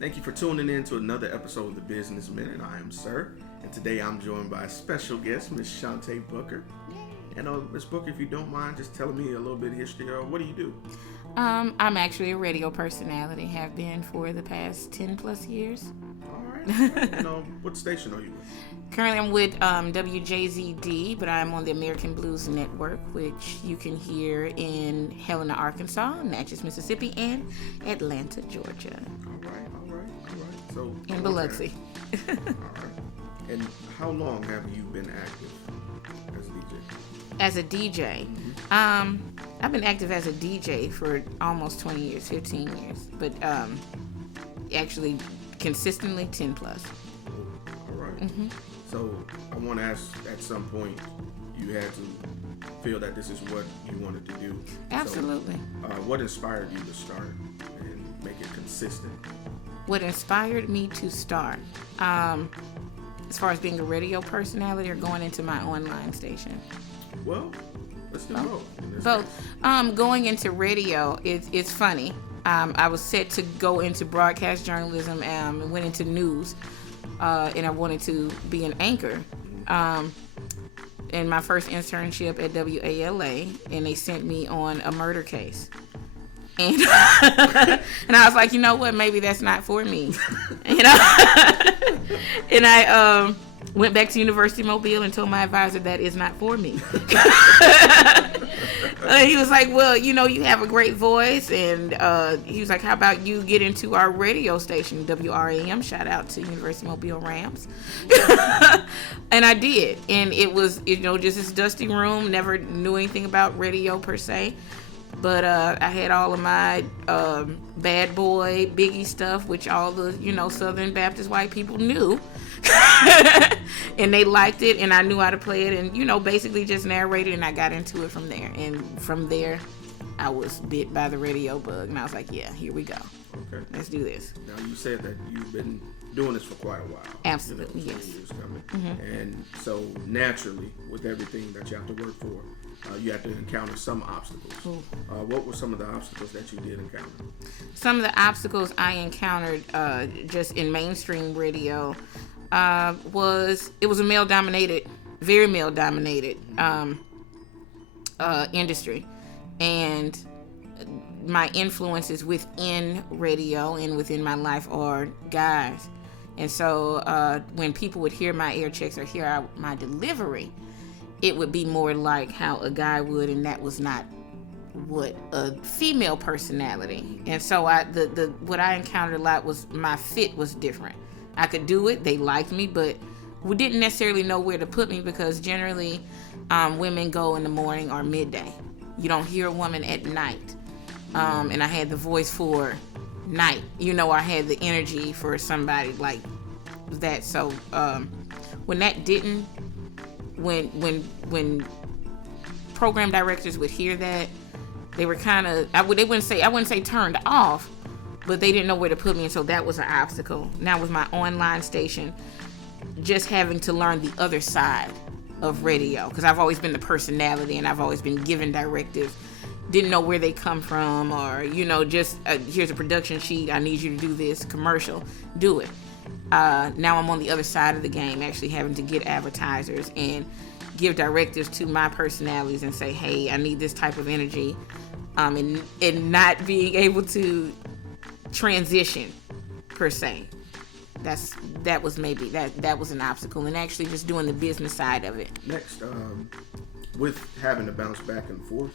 Thank you for tuning in to another episode of The Business Minute. I am Sirr, and today I'm joined by a special guest, Miss Chante Booker. And Miss Booker, if you don't mind just telling me a little bit of history, what do you do? I'm actually a radio personality, have been for the past 10 plus years. All right. What station are you with? Currently I'm with WJZD, but I'm on the American Blues Network, which you can hear in Helena, Arkansas, Natchez, Mississippi, and Atlanta, Georgia. All right. So in Biloxi. All right. And how long have you been active as a DJ? As a DJ? I've been active as a DJ for almost 20 years, 15 years, but actually consistently 10 plus. All right. Mm-hmm. So I want to ask, at some point, you had to feel that this is what you wanted to do. Absolutely. So, what inspired you to start and make it consistent? What inspired me to start, as far as being a radio personality or going into my online station? Well, let's do both. Both. Going into radio, it's funny. I was set to go into broadcast journalism and went into news, and I wanted to be an anchor. In my first internship at WALA, and they sent me on a murder case. And and I was like, you know what? Maybe that's not for me. And I went back to University of Mobile and told my advisor that is not for me. He was like, well, you have a great voice. And he was like, how about you get into our radio station, WRAM? Shout out to University of Mobile Rams. And I did. And it was, just this dusty room. Never knew anything about radio per se. But I had all of my bad boy Biggie stuff, which all the, Southern Baptist white people knew. And they liked it, and I knew how to play it, and, basically just narrated, and I got into it from there. And from there, I was bit by the radio bug, and I was like, yeah, here we go. Okay. Let's do this. Now, you said that you've been doing this for quite a while. Absolutely, yes. Years coming. Mm-hmm. And so, naturally, with everything that you have to work for, you have to encounter some obstacles. What were some of the obstacles that you did encounter? Some of the obstacles I encountered just in mainstream radio was a male-dominated, very male-dominated industry. And my influences within radio and within my life are guys. And so when people would hear my air checks or hear my delivery, it would be more like how a guy would, and that was not what a female personality. And so what I encountered a lot was my fit was different. I could do it, they liked me, but we didn't necessarily know where to put me because generally women go in the morning or midday. You don't hear a woman at night. And I had the voice for night. I had the energy for somebody like that. So when that didn't, when program directors would hear that, they were kind of, I wouldn't say turned off, but they didn't know where to put me, and so that was an obstacle. Now with my online station, just having to learn the other side of radio, because I've always been the personality and I've always been given directives, didn't know where they come from, or just here's a production sheet, I need you to do this commercial, do it. Now I'm on the other side of the game, actually having to get advertisers and give directives to my personalities and say, hey, I need this type of energy, and not being able to transition per se. That was an obstacle, and actually just doing the business side of it. Next, with having to bounce back and forth,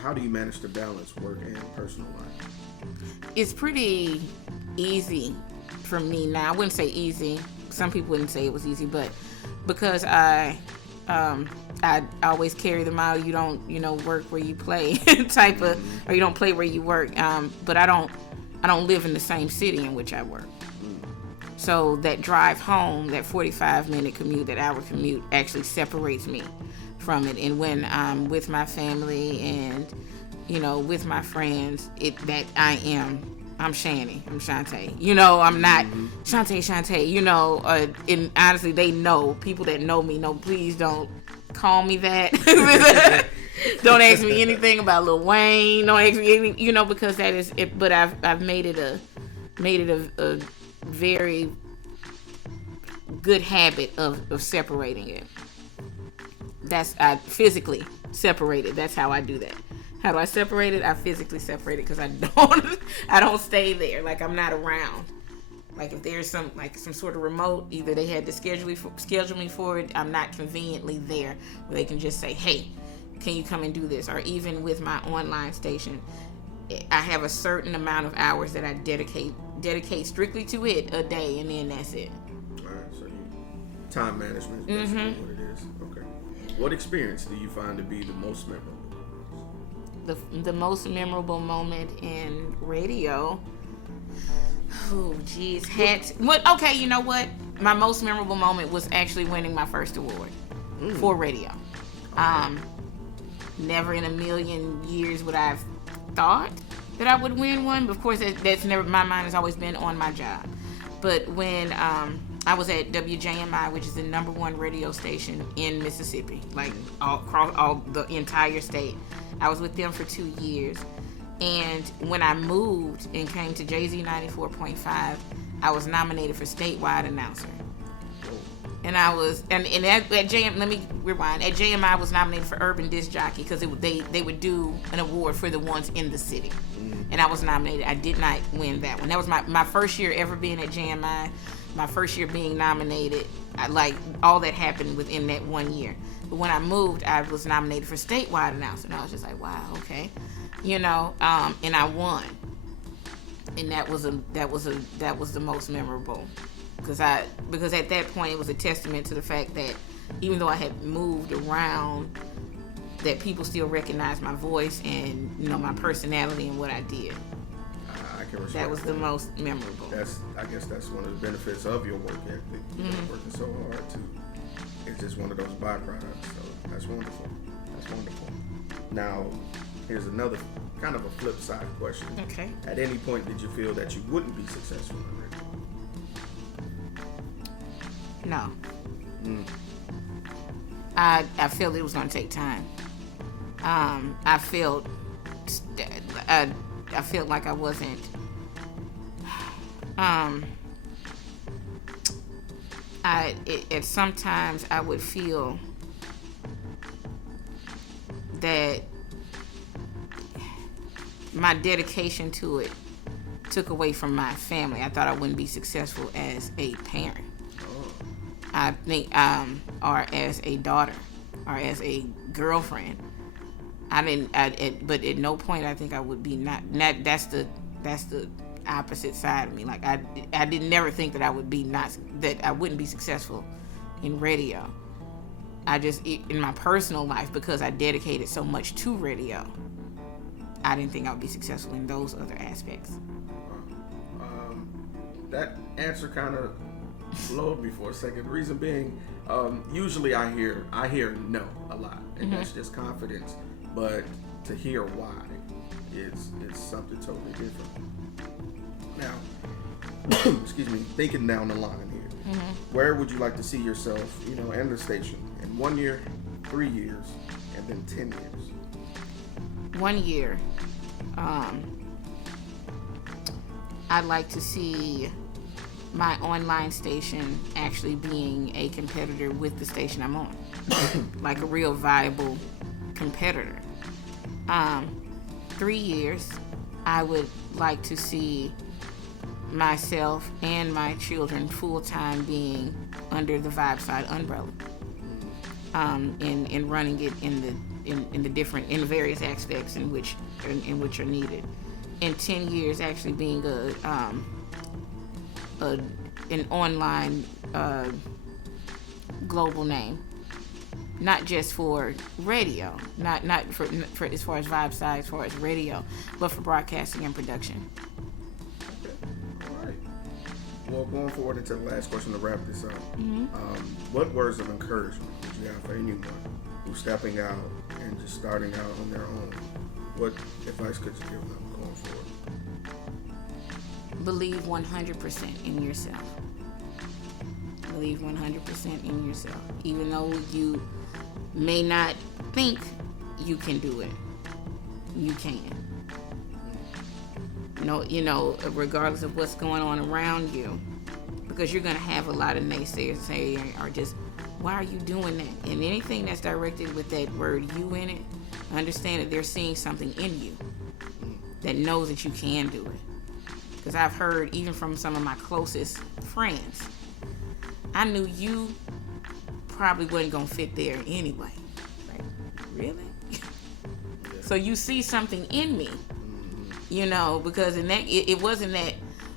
how do you manage to balance work and personal life? It's pretty easy for me now. I wouldn't say easy. Some people wouldn't say it was easy, but because I always carry the motto, you don't work where you play type of, or you don't play where you work. But I don't live in the same city in which I work. So that drive home, that 45-minute commute, that hour commute actually separates me from it. And when I'm with my family and, with my friends, I'm Shani. I'm Chante. I'm not Chante. And honestly, they know, people that know me know, please don't call me that. Don't ask me anything about Lil Wayne. Don't ask me anything, because that is it. But I've made it made it a very good habit of separating it. I physically separate it. That's how I do that. How do I separate it? I physically separate it because I don't stay there. Like, I'm not around. Like, if there's some sort of remote, either they had to schedule me for it, I'm not conveniently there where they can just say, hey, can you come and do this? Or even with my online station, I have a certain amount of hours that I dedicate strictly to it a day, and then that's it. All right, so time management is basically what it is. Okay. What experience do you find to be the most memorable? The most memorable moment in radio. Oh, geez. Okay, you know what? My most memorable moment was actually winning my first award for radio. Never in a million years would I have thought that I would win one. But of course, that's never. My mind has always been on my job. But when I was at WJMI, which is the number one radio station in Mississippi, like across the entire state, I was with them for 2 years. And when I moved and came to JZ 94.5, I was nominated for statewide announcer. And I was, and at JM, let me rewind. At JMI, I was nominated for urban disc jockey because they would do an award for the ones in the city. And I was nominated. I did not win that one. That was my first year ever being at JMI. My first year being nominated. All that happened within that 1 year. But when I moved, I was nominated for statewide announcer, and I was just like, wow, okay, and I won. And that was the most memorable. Because at that point it was a testament to the fact that even though I had moved around, that people still recognized my voice and my personality and what I did. I can respect that was the most memorable. I guess that's one of the benefits of your work ethic. Working so hard it's just one of those byproducts. So that's wonderful. Now, here's another kind of a flip side question. Okay. At any point did you feel that you wouldn't be successful in radio? No. I felt it was going to take time. I felt like I wasn't. Sometimes I would feel that my dedication to it took away from my family. I thought I wouldn't be successful as a parent. I think, or as a daughter, or as a girlfriend. But at no point I think I would be not. That's the opposite side of me. Like I did never think that I wouldn't be successful in radio. I just, in my personal life, because I dedicated so much to radio, I didn't think I would be successful in those other aspects. That answer kind of slowed me for a second. The reason being, usually I hear no a lot, and that's just confidence. But to hear why is something totally different. Now, excuse me, thinking down the line here, where would you like to see yourself, and the station in 1 year, 3 years, and then 10 years? 1 year. I'd like to see my online station actually being a competitor with the station I'm on, like a real viable competitor. 3 years, I would like to see myself and my children full-time being under the Vibe Side umbrella, and running it in the various aspects in which are needed. In 10 years, actually being an online global name, not just for radio, not for as far as Vibe Side, as far as radio, but for broadcasting and production. Okay, all right. Well, going forward into the last question to wrap this up, what words of encouragement would you have for anyone who's stepping out and just starting out on their own? What advice could you give them going forward? Believe 100% in yourself. Believe 100% in yourself. Even though you may not think you can do it, you can. No, regardless of what's going on around you, because you're gonna have a lot of naysayers saying, or just, why are you doing that? And anything that's directed with that word "you" in it, understand that they're seeing something in you that knows that you can do it. Because I've heard, even from some of my closest friends, I knew you probably wasn't gonna fit there anyway. Like, really? So you see something in me, because in that it wasn't that.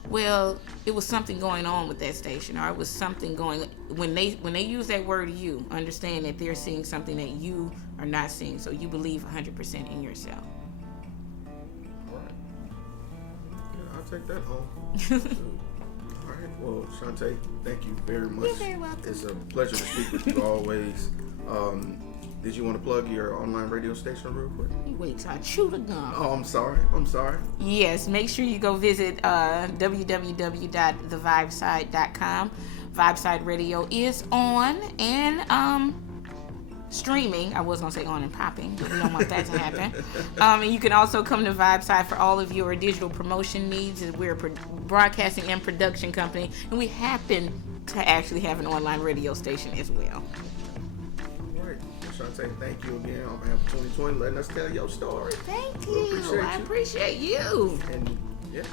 Well, it was something going on with that station, or it was something going. When they use that word "you," understand that they're seeing something that you are not seeing. So you believe 100% in yourself. All right. Yeah, I'll take that home. All right. Well, Chante, thank you very much. You're very welcome. It's a pleasure to speak with you always. Did you want to plug your online radio station real quick? Wait till I chew the gum. Oh, I'm sorry. Yes, make sure you go visit www.thevibeside.com. Vibeside Radio is on and streaming. I was going to say on and popping, but we don't want that to happen. And you can also come to Vibeside for all of your digital promotion needs. We're a broadcasting and production company, and we happen to actually have an online radio station as well. Chante, thank you again on behalf of 2020, letting us tell your story. Thank you. I appreciate you. And yeah.